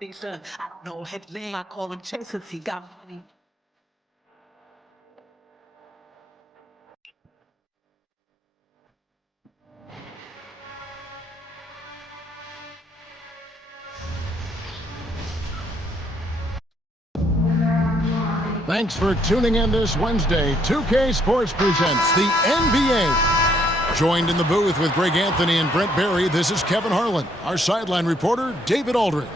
Lisa, I don't know his name. I call him Chase he got money. Thanks for tuning in this Wednesday. 2K Sports presents the NBA. Joined in the booth with Greg Anthony and Brent Barry, this is Kevin Harlan. Our sideline reporter, David Aldridge.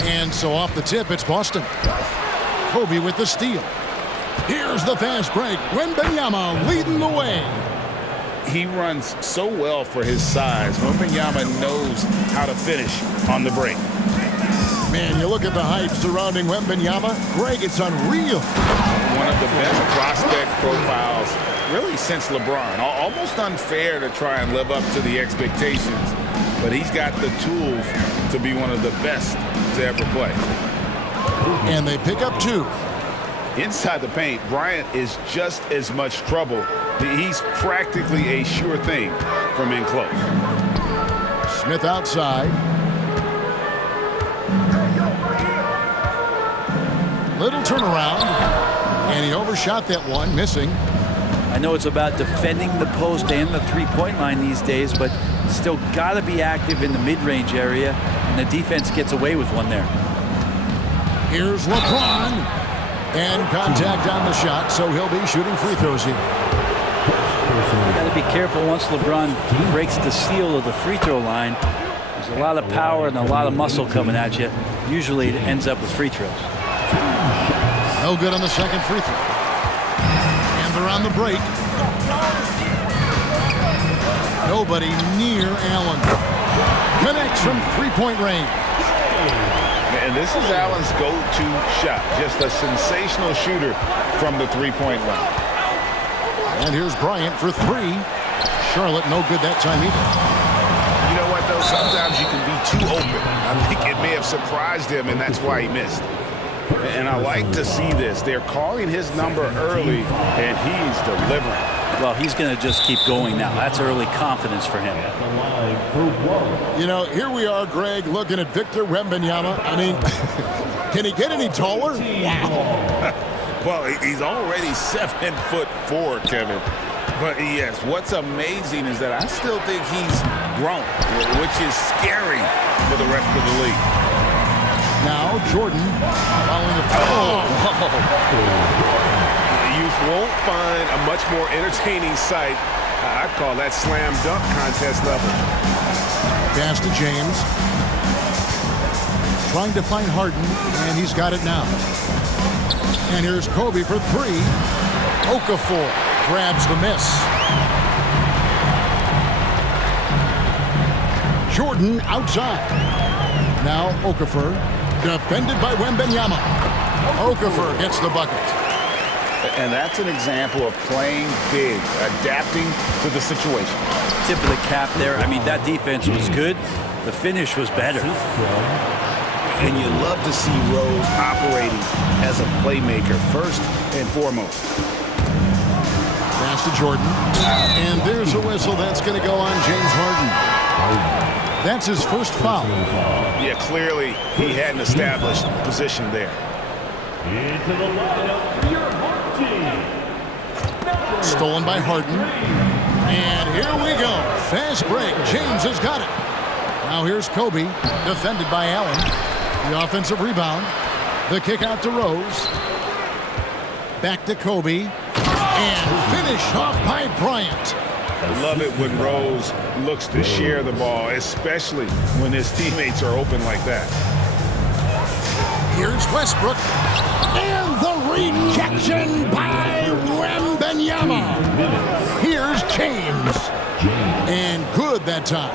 And so off the tip, it's Boston. Kobe with the steal. Here's the fast break. Wembanyama leading the way. He runs so well for his size. Wembanyama knows how to finish on the break. Man, you look at the hype surrounding Wembanyama. Greg, it's unreal. One of the best prospect profiles really since LeBron. Almost unfair to try and live up to the expectations, but he's got the tools to be one of the best to ever play. And they pick up two. Inside the paint, Bryant is just as much trouble. He's practically a sure thing from in close. Smith outside. Little turnaround. And he overshot that one, missing. I know it's about defending the post and the three-point line these days, but still got to be active in the mid-range area, and the defense gets away with one there. Here's LeBron, and contact on the shot, so he'll be shooting free throws here. Got to be careful once LeBron breaks the seal of the free throw line. There's a lot of power and a lot of muscle coming at you. Usually it ends up with free throws. No good on the second free throw. And they're on the break. Nobody near Allen. Connects from three-point range. And this is Allen's go-to shot. Just a sensational shooter from the three-point line. And here's Bryant for three. Charlotte no good that time either. You know what, though? Sometimes you can be too open. I think it may have surprised him, and that's why he missed. And I like to see this. They're calling his number early, and he's delivering. Well, he's going to just keep going now. That's early confidence for him. You know, here we are, Greg, looking at Victor Wembanyama. I mean, can he get any taller? Wow. Well, he's already 7'4", Kevin. But yes, what's amazing is that I still think he's grown, which is scary for the rest of the league. Now Jordan following the foul. You won't find a much more entertaining sight. I'd call that slam dunk contest level. Pass to James. Trying to find Harden, and he's got it now. And here's Kobe for three. Okafor grabs the miss. Jordan outside. Now Okafor, defended by Wembanyama. Okafor gets the bucket. And that's an example of playing big, adapting to the situation. Tip of the cap there. I mean, that defense was good. The finish was better. And you love to see Rose operating as a playmaker first and foremost. Pass to Jordan. And there's a whistle that's going to go on James Harden. That's his first foul. Yeah, clearly he hadn't established position there. Into the lineup for your home team. Stolen by Harden. And here we go. Fast break. James has got it. Now here's Kobe, defended by Allen. The offensive rebound. The kick out to Rose. Back to Kobe. And finish off by Bryant. I love it when Rose looks to share the ball, especially when his teammates are open like that. Here's Westbrook. And the rejection by Wembanyama. Here's James. And good that time.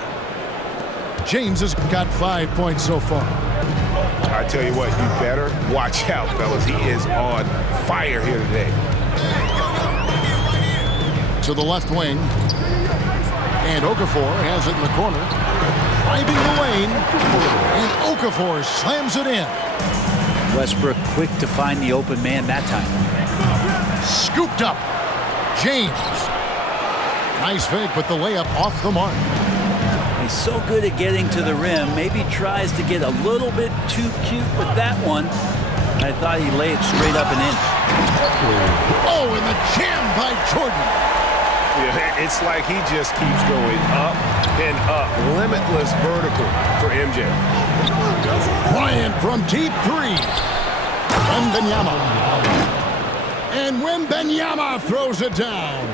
James has got 5 points so far. I tell you what, you better watch out, fellas. He is on fire here today. To the left wing. And Okafor has it in the corner. Driving the lane. And Okafor slams it in. Westbrook quick to find the open man that time. Scooped up. James. Nice fake, but the layup off the mark. He's so good at getting to the rim. Maybe tries to get a little bit too cute with that one. I thought he laid it straight up and in. Oh, and the jam by Jordan. Yeah, it's like he just keeps going up and up. Limitless vertical for MJ. Bryant from deep three. Wembanyama. And Wembanyama throws it down.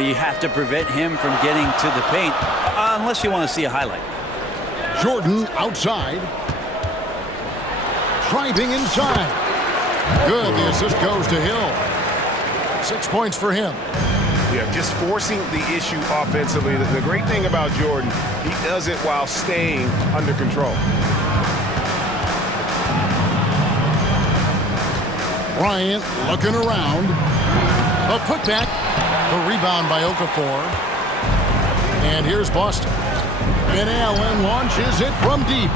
You have to prevent him from getting to the paint, unless you want to see a highlight. Jordan outside. Driving inside. Good, the assist goes to Hill. 6 points for him. Yeah, just forcing the issue offensively. The great thing about Jordan, he does it while staying under control. Bryant looking around. A putback. The rebound by Okafor. And here's Boston. And Allen launches it from deep.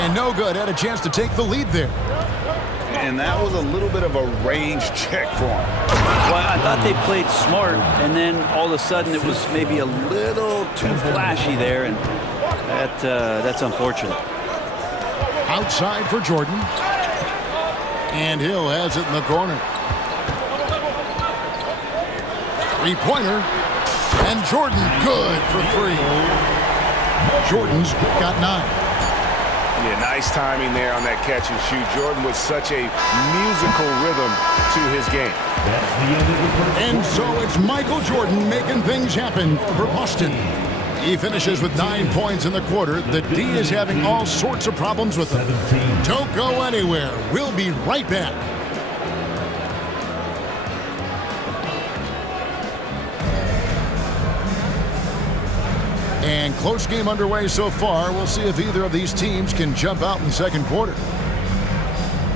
And no good. Had a chance to take the lead there. And that was a little bit of a range check for him. Well, I thought they played smart, and then all of a sudden it was maybe a little too flashy there, and that's unfortunate. Outside for Jordan. And Hill has it in the corner. Three-pointer. And Jordan good for three. Jordan's got 9. Yeah, nice timing there on that catch and shoot. Jordan with such a musical rhythm to his game. That's the end of the first And so it's Michael Jordan making things happen for Boston. He finishes with 9 points in the quarter. The D is having all sorts of problems with him. Don't go anywhere. We'll be right back. And close game underway so far. We'll see if either of these teams can jump out in the second quarter.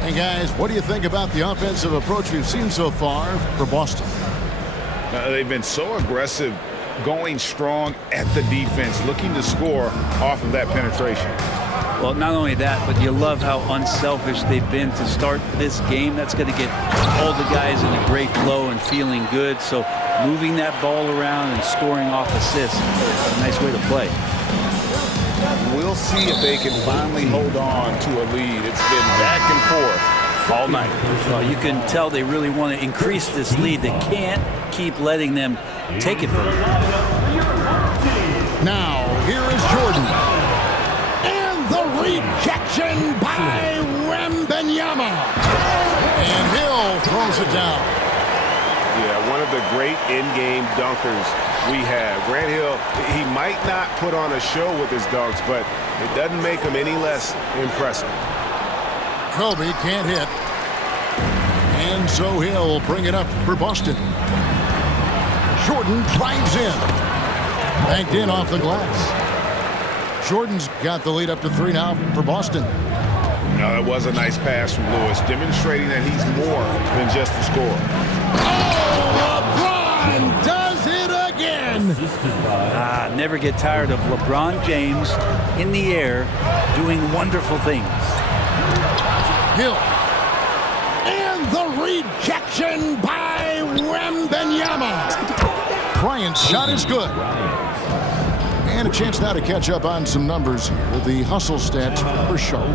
Hey guys, what do you think about the offensive approach we've seen so far for Boston? They've been so aggressive, going strong at the defense, looking to score off of that penetration. Well, not only that, but you love how unselfish they've been to start this game. That's going to get all the guys in a great flow and feeling good. So moving that ball around and scoring off assists is a nice way to play. We'll see if they can finally hold on to a lead. It's been back and forth all night. Well, you can tell they really want to increase this lead. They can't keep letting them take it from them. Now, here is Jordan. And the rejection by Wembanyama. And Hill throws it down. Yeah, one of the great in-game dunkers we have. Grant Hill, he might not put on a show with his dunks, but it doesn't make him any less impressive. Kobe can't hit. And so Hill will bring it up for Boston. Jordan drives in. Banked in off the glass. Jordan's got the lead up to 3 now for Boston. No, that was a nice pass from Lewis, demonstrating that he's more than just a scorer. Oh, LeBron does it again. Never get tired of LeBron James in the air doing wonderful things. Hill. And the rejection by Wembanyama. Bryant's shot is good. And a chance now to catch up on some numbers here. The hustle stats for Sharp.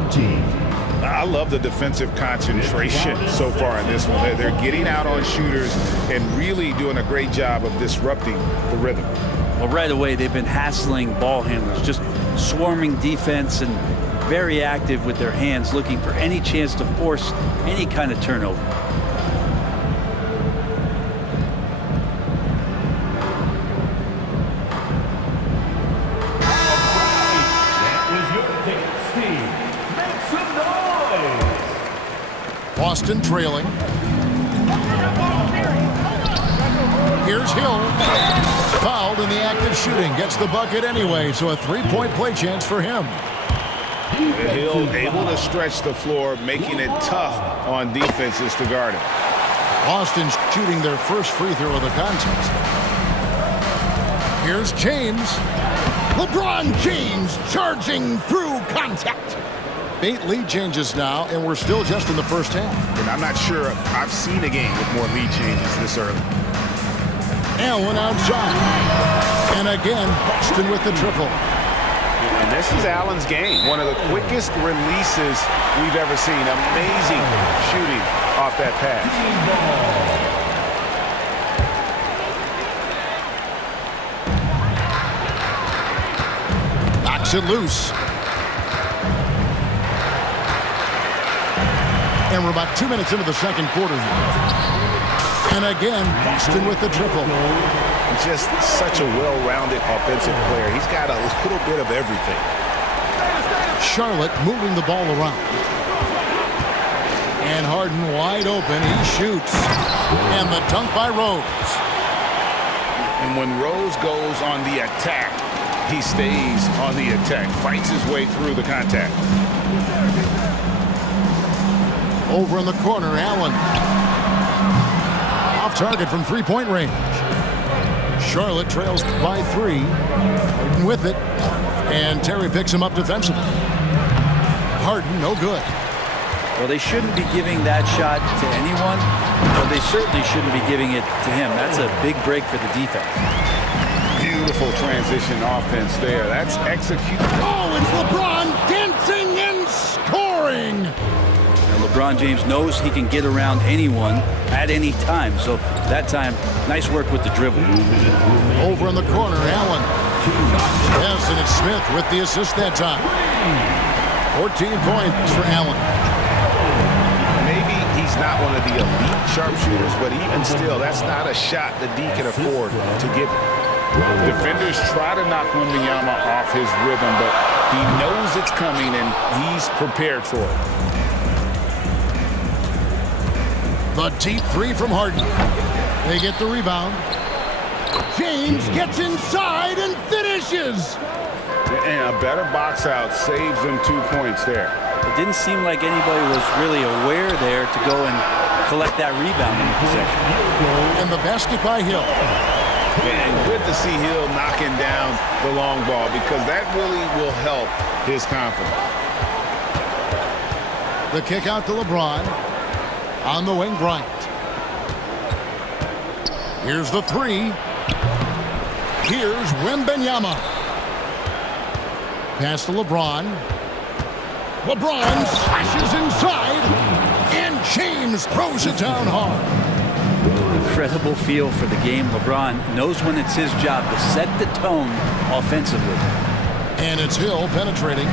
I love the defensive concentration so far in this one. They're getting out on shooters and really doing a great job of disrupting the rhythm. Well, right away, they've been hassling ball handlers, just swarming defense and very active with their hands, looking for any chance to force any kind of turnover. Boston trailing. Here's Hill. Fouled in the act of shooting. Gets the bucket anyway, so a 3-point play chance for him. Hill able to stretch the floor, making it tough on defenses to guard him. Boston shooting their first free throw of the contest. Here's James. LeBron James charging through contact. 8 lead changes now, and we're still just in the first half. And I'm not sure I've seen a game with more lead changes this early. Allen outside. And again, Boston with the triple. And this is Allen's game. One of the quickest releases we've ever seen. Amazing shooting off that pass. Knocks it loose. And we're about 2 minutes into the second quarter here. And again, Boston with the triple. Just such a well-rounded offensive player. He's got a little bit of everything. Charlotte moving the ball around. And Harden wide open. He shoots. And the dunk by Rose. And when Rose goes on the attack, he stays on the attack, fights his way through the contact. Over in the corner, Allen. Off target from three-point range. Charlotte trails by 3. Harden with it. And Terry picks him up defensively. Harden, no good. Well, they shouldn't be giving that shot to anyone, but they certainly shouldn't be giving it to him. That's a big break for the defense. Beautiful transition offense there. That's execution. Oh, it's LeBron dancing and scoring. And LeBron James knows he can get around anyone at any time. So that time, nice work with the dribble. Over in the corner, Allen. Yes, and it's Smith with the assist that time. 14 points for Allen. Maybe he's not one of the elite sharpshooters, but even still, that's not a shot that D can afford to give him. Defenders try to knock Wembanyama off his rhythm, but he knows it's coming and he's prepared for it. The deep 3 from Harden. They get the rebound. James gets inside and finishes. And a better box out saves them 2 points there. It didn't seem like anybody was really aware there to go and collect that rebound in the possession. And the basket by Hill. And good to see Hill knocking down the long ball because that really will help his confidence. The kick out to LeBron. On the wing, Bryant. Here's the 3. Here's Wembanyama. Pass to LeBron. LeBron slashes inside. And James throws it down hard. Incredible feel for the game. LeBron knows when it's his job to set the tone offensively. And it's Hill penetrating.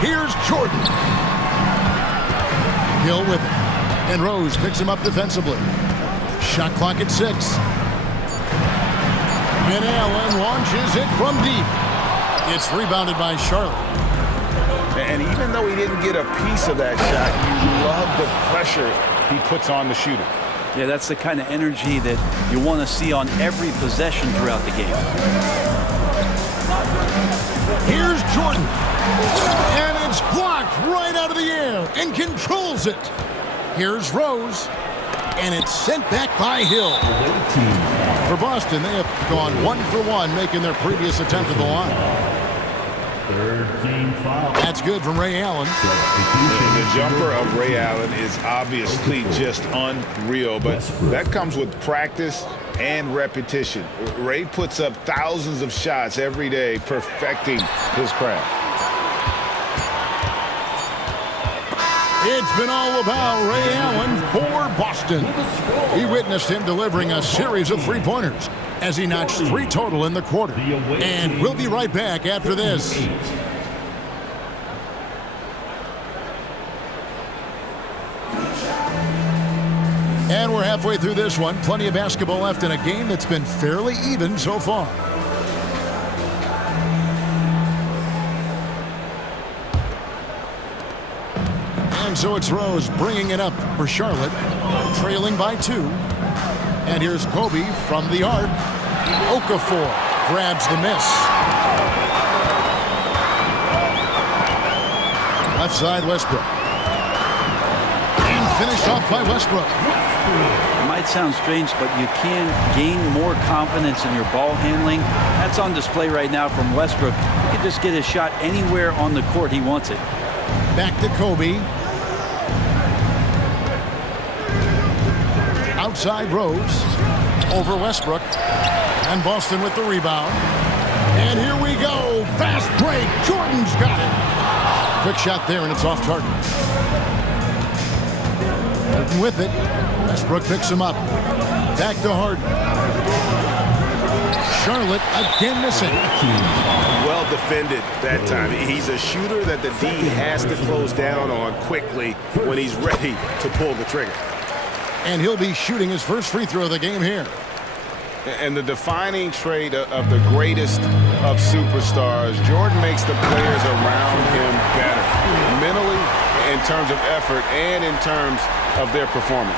Here's Jordan. Hill with it. And Rose picks him up defensively. Shot clock at 6. And Allen launches it from deep. It's rebounded by Charlotte. And even though he didn't get a piece of that shot, you love the pressure he puts on the shooter. Yeah, that's the kind of energy that you want to see on every possession throughout the game. Here's Jordan. And it's blocked right out of the air and controls it. Here's Rose. And it's sent back by Hill. For Boston, they have gone 1 for 1, making their previous attempt at the line. 13 foul. That's good from Ray Allen. The jumper of Ray Allen is obviously just unreal, but that comes with practice and repetition. Ray puts up thousands of shots every day, perfecting his craft. It's been all about Ray Allen for Boston. We witnessed him delivering a series of three-pointers as he notched 3 total in the quarter. And we'll be right back after this. And we're halfway through this one. Plenty of basketball left in a game that's been fairly even so far. And so it's Rose bringing it up for Charlotte, trailing by 2. And here's Kobe from the arc. Okafor grabs the miss. Left side, Westbrook. And finished off by Westbrook. You might might sound strange, but you can gain more confidence in your ball handling. That's on display right now from Westbrook. He can just get his shot anywhere on the court he wants it. Back to Kobe. Outside Rose. Over Westbrook. And Boston with the rebound. And here we go. Fast break. Jordan's got it. Quick shot there, and it's off target. Harden with it. Westbrook picks him up. Back to Harden. Charlotte again missing. Well defended that time. He's a shooter that the D has to close down on quickly when he's ready to pull the trigger. And he'll be shooting his first free throw of the game here. And the defining trait of the greatest of superstars, Jordan makes the players around him better, mentally, in terms of effort, and in terms of their performance.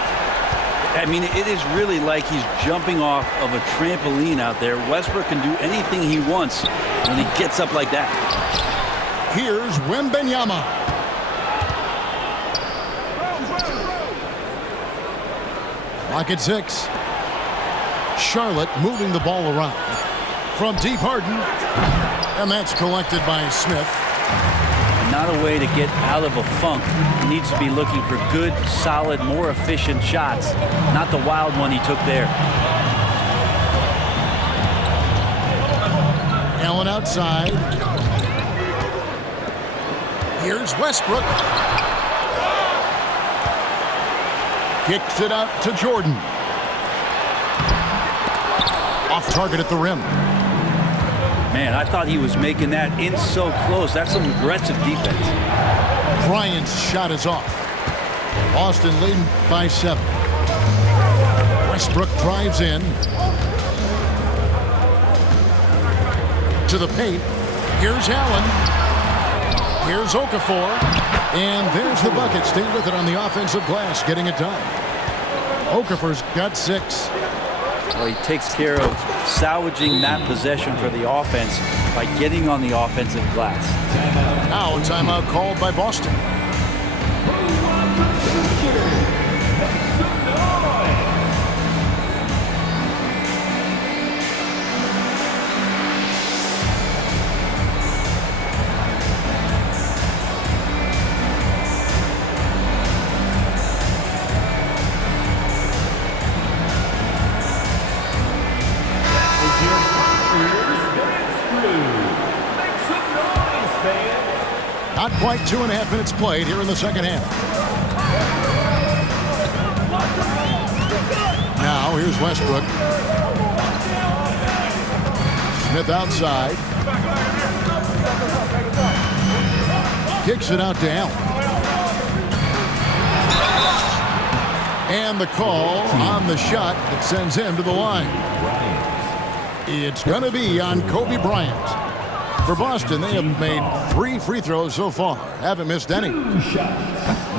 I mean, it is really like he's jumping off of a trampoline out there. Westbrook can do anything he wants when he gets up like that. Here's Wembanyama. Lock at 6. Charlotte moving the ball around. From deep, Harden. And that's collected by Smith. Not a way to get out of a funk. He needs to be looking for good, solid, more efficient shots. Not the wild one he took there. Allen outside. Here's Westbrook. Kicks it out to Jordan. Off target at the rim. Man, I thought he was making that in so close. That's some aggressive defense. Bryant's shot is off. Boston leading by 7. Westbrook drives in. To the paint. Here's Allen. Here's Okafor. And there's the bucket. Stay with it on the offensive glass, getting it done. Okafor's got 6. Well, he takes care of salvaging that possession for the offense by getting on the offensive glass. Now a timeout called by Boston. Not quite 2.5 minutes played here in the second half. Now here's Westbrook. Smith outside. Kicks it out to Allen. And the call on the shot that sends him to the line. It's going to be on Kobe Bryant. For Boston, they have made 3 free throws so far. Haven't missed any.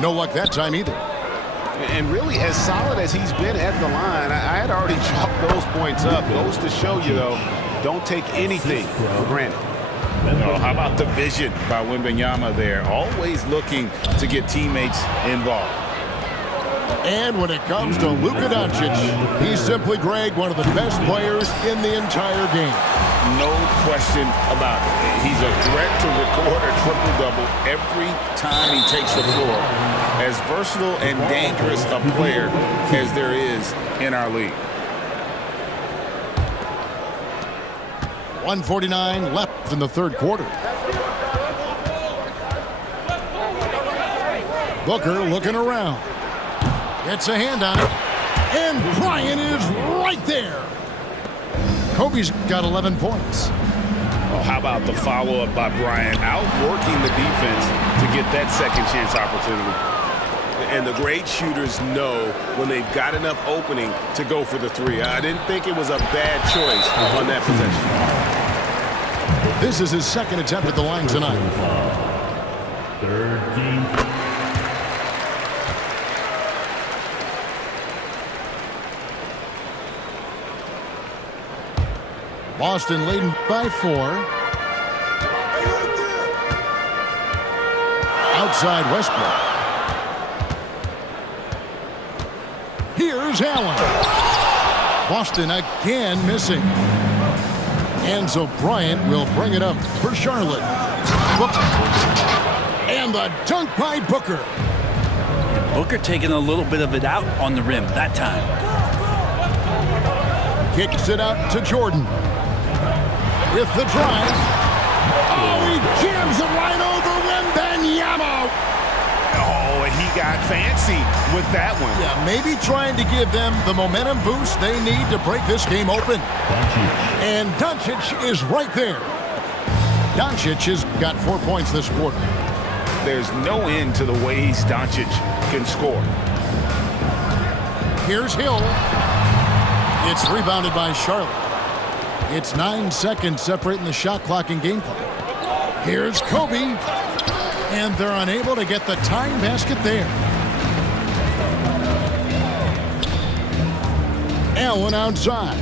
No luck that time either. And really, as solid as he's been at the line, I had already chalked those points up. Goes to show you, though, don't take anything for granted. Oh, how about the vision by Wembanyama there? Always looking to get teammates involved. And when it comes to Luka Doncic, he's simply, Greg, one of the best players in the entire game. No question about it. He's a threat to record a triple-double every time he takes the floor. As versatile and dangerous a player as there is in our league. 1:49 left in the third quarter. Booker looking around. Gets a hand on it. And Bryant is right there. Kobe's got 11 points. Oh, how about the follow-up by Bryant, outworking the defense to get that second chance opportunity. And the great shooters know when they've got enough opening to go for the 3. I didn't think it was a bad choice on that possession. This is his second attempt at the line tonight. Third team. Boston leading by 4. Outside Westbrook. Here's Here's Allen. Boston again missing. Enzo Bryant will bring it up for Charlotte. And the dunk by Booker. Booker taking a little bit of it out on the rim that time. Kicks it out to Jordan. With the drive. Oh, he jams it right over Wembanyama. Oh, and he got fancy with that one. Yeah, maybe trying to give them the momentum boost they need to break this game open. And Doncic is right there. Doncic has got 4 points this quarter. There's no end to the ways Doncic can score. Here's Hill. It's rebounded by Charlotte. It's 9 seconds separating the shot clock and game clock. Here's Kobe. And they're unable to get the tying basket there. Allen outside.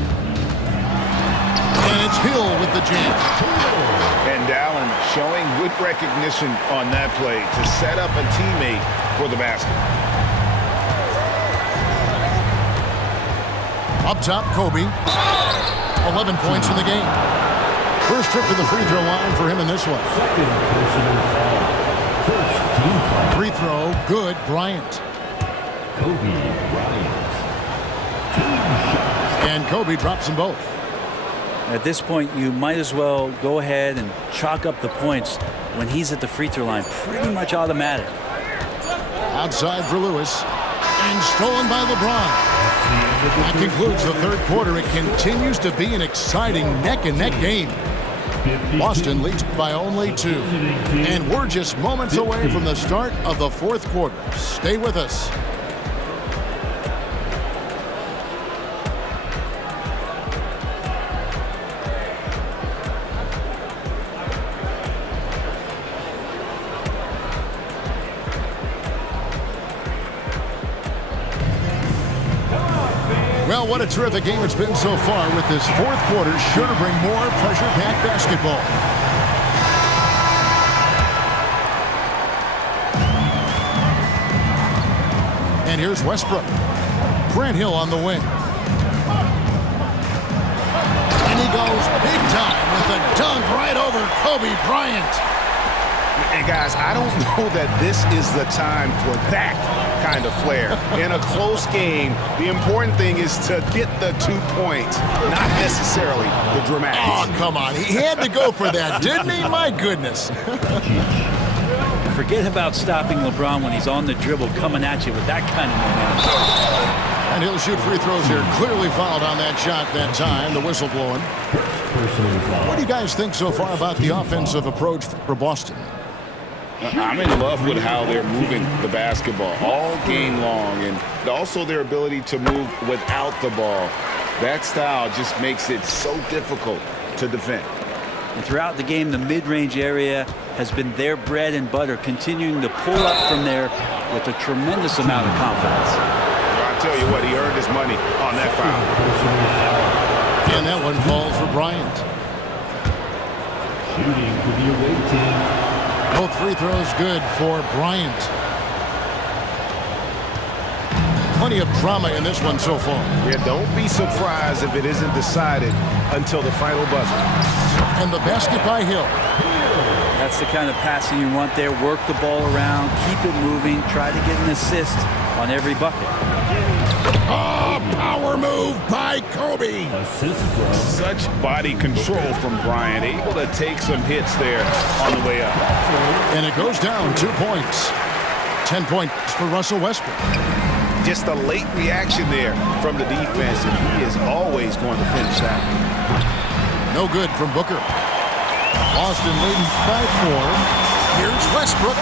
And it's Hill with the jam. And Allen showing good recognition on that play to set up a teammate for the basket. Up top, Kobe. 11 points in the game. First trip to the free throw line for him in this one. Free throw, good, Bryant. And Kobe drops them both. At this point, you might as well go ahead and chalk up the points when he's at the free throw line. Pretty much automatic. Outside for Lewis. And stolen by LeBron. That concludes the third quarter. It continues to be an exciting neck-and-neck game. Boston leads by only 2. And we're just moments away from the start of the fourth quarter. Stay with us. Well, what a terrific game it's been so far, with this fourth quarter sure to bring more pressure-packed basketball. And here's Westbrook. Grant Hill on the wing. And he goes big time with a dunk right over Kobe Bryant. And guys, I don't know that this is the time for that kind of flair. In a close game, the important thing is to get the 2 points, not necessarily the dramatics. Oh, come on. He had to go for that, didn't he? My goodness. Forget about stopping LeBron when he's on the dribble coming at you with that kind of momentum. And he'll shoot free throws here. Clearly fouled on that shot that time. The whistle blowing. What do you guys think so far about the offensive approach for Boston? I'm in love with how they're moving the basketball all game long, and also their ability to move without the ball. That style just makes it so difficult to defend. And throughout the game, the mid-range area has been their bread and butter, continuing to pull up from there with a tremendous amount of confidence. I'll tell you what, he earned his money on that foul. And that one falls for Bryant. Shooting for the away team. Both free throws good for Bryant. Plenty of drama in this one so far. Yeah, don't be surprised if it isn't decided until the final buzzer. And the basket by Hill. That's the kind of passing you want there. Work the ball around, keep it moving, try to get an assist on every bucket. Oh, power move by Kobe. Assist from Such body control from Bryant, able to take some hits there on the way up. And it goes down 2 points. 10 points for Russell Westbrook. Just a late reaction there from the defense, and he is always going to finish that. No good from Booker. Boston leading by 4. Here's Westbrook.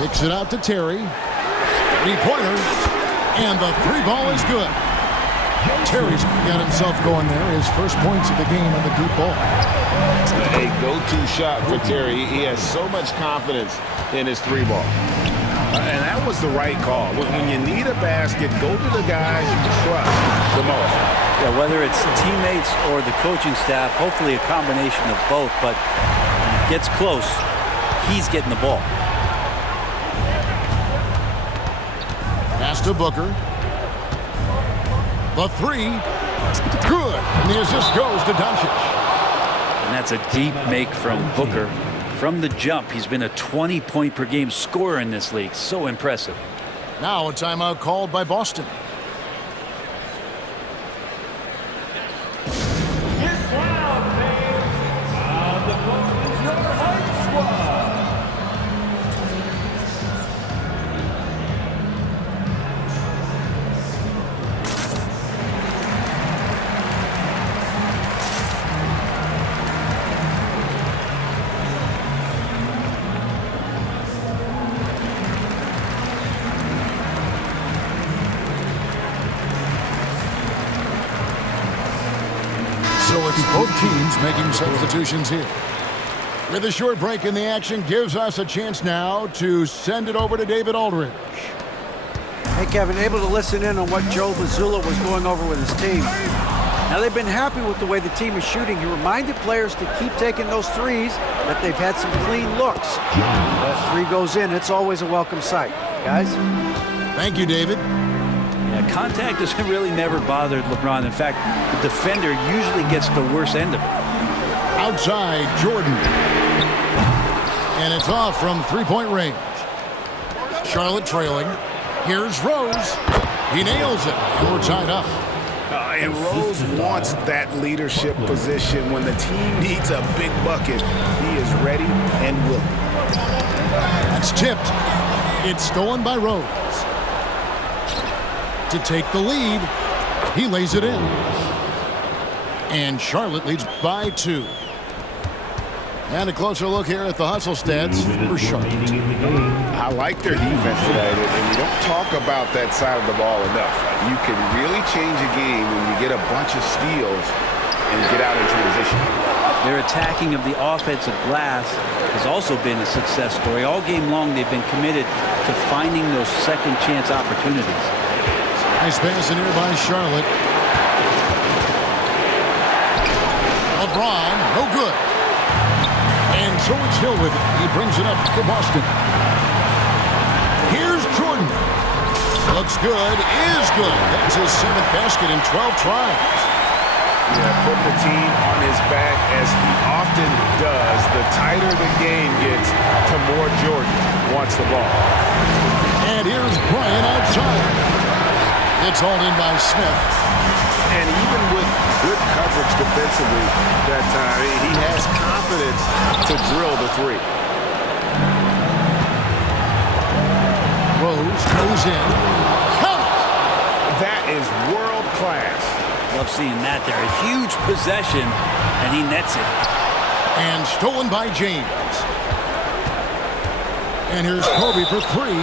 Kicks it out to Terry. Three-pointer. And the three ball is good. Terry's got himself going there. His first points of the game on the deep ball. A go-to shot for Terry. He has so much confidence in his three ball. And that was the right call. When you need a basket, go to the guys you trust the most. Yeah, whether it's teammates or the coaching staff, hopefully a combination of both, but when it gets close, he's getting the ball. Pass to Booker. The three. Good. And the assist goes to Doncic. And that's a deep make from Booker. From the jump, he's been a 20-point-per-game scorer in this league. So impressive. Now a timeout called by Boston. So it's both teams making substitutions here. With a short break in the action, gives us a chance now to send it over to David Aldridge. Hey, Kevin, able to listen in on what Joe Mazzulla was going over with his team. Now, they've been happy with the way the team is shooting. He reminded players to keep taking those threes, that they've had some clean looks. That three goes in, it's always a welcome sight. Guys? Thank you, David. Yeah, contact has really never bothered LeBron. In fact, the defender usually gets the worst end of it. Outside, Jordan. And it's off from three-point range. Charlotte trailing. Here's Rose. He nails it, and we're tied up. And Rose wants that leadership position. When the team needs a big bucket, he is ready and willing. That's tipped. It's stolen by Rose. To take the lead, he lays it in. And Charlotte leads by 2. And a closer look here at the hustle stats for Charlotte. I like their defense today, and we don't talk about that side of the ball enough. You can really change a game when you get a bunch of steals and get out in transition. Their attacking of the offensive glass has also been a success story. All game long, they've been committed to finding those second chance opportunities. Nice pass in here by Charlotte. LeBron, no good. And so it's Hill with it. He brings it up to Boston. Here's Jordan. Looks good, is good. That's his 7th basket in 12 tries. Yeah, putting the team on his back as he often does. The tighter the game gets, the more Jordan wants the ball. And here's Bryant outside. It's hauled in by Smith. And even with good coverage defensively that time, he has confidence to drill the three. Rose goes in. Count it! That is world class. Love seeing that there. A huge possession, and he nets it. And stolen by James. And here's Kobe for 3.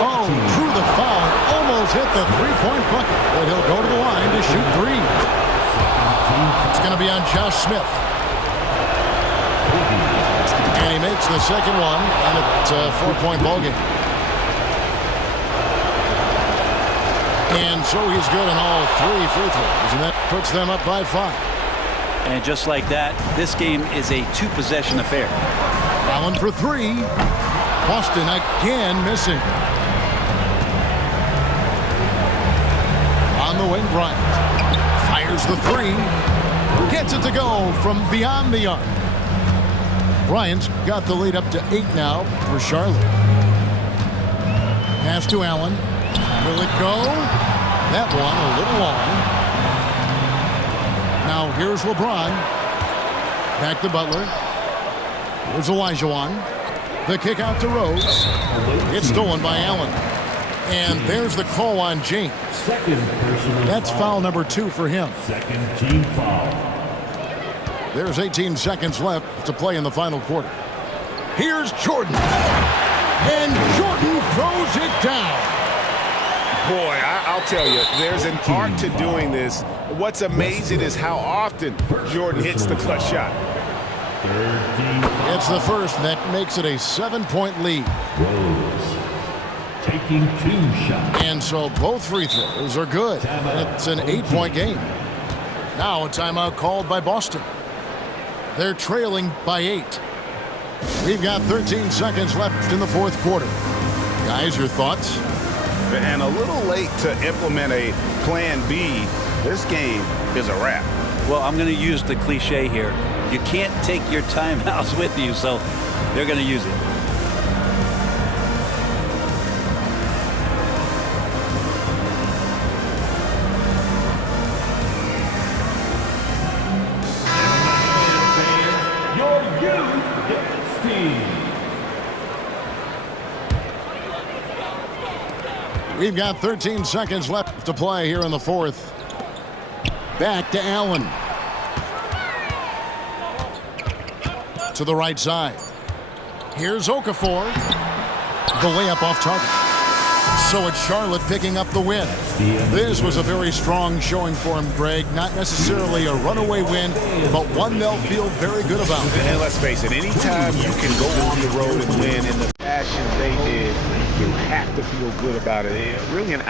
Oh, drew the foul. Almost hit the three-point bucket. But he'll go to the line to shoot 3. It's going to be on Josh Smith. And he makes the second one, and it's a 4-point ball game. And so he's good on all 3 free throws, and that puts them up by 5. And just like that, this game is a 2-possession affair. Allen for 3. Boston again missing. On the wing, Bryant fires the 3. Gets it to go from beyond the arc. Bryant's got the lead up to 8 now for Charlotte. Pass to Allen. Will it go? That one a little long. Now here's LeBron. Back to Butler. Here's Olajuwon. The kick out to Rose. It's stolen by Allen. And there's the call on James. That's foul number 2 for him. Second team foul. There's 18 seconds left to play in the final quarter. Here's Jordan. And Jordan throws it down. Boy, I'll tell you, there's an art to doing this. What's amazing is how often Jordan hits the clutch shot. It's the first, and that makes it a 7-point lead. Rose taking 2 shots. And so both free throws are good. And it's an 8-point game. Now a timeout called by Boston. They're trailing by 8. We've got 13 seconds left in the fourth quarter. Guys, your thoughts? and a little late to implement a plan B. This game is a wrap. Well, I'm going to use the cliche here. You can't take your timeouts with you, so they're going to use it. We've got 13 seconds left to play here in the fourth. Back to Allen. To the right side. Here's Okafor. The layup off target. So it's Charlotte picking up the win. This was a very strong showing for him, Greg. Not necessarily a runaway win, but one they'll feel very good about. And let's face it, anytime you can go on the road and win in the fashion they did, you have to feel good about it. Really an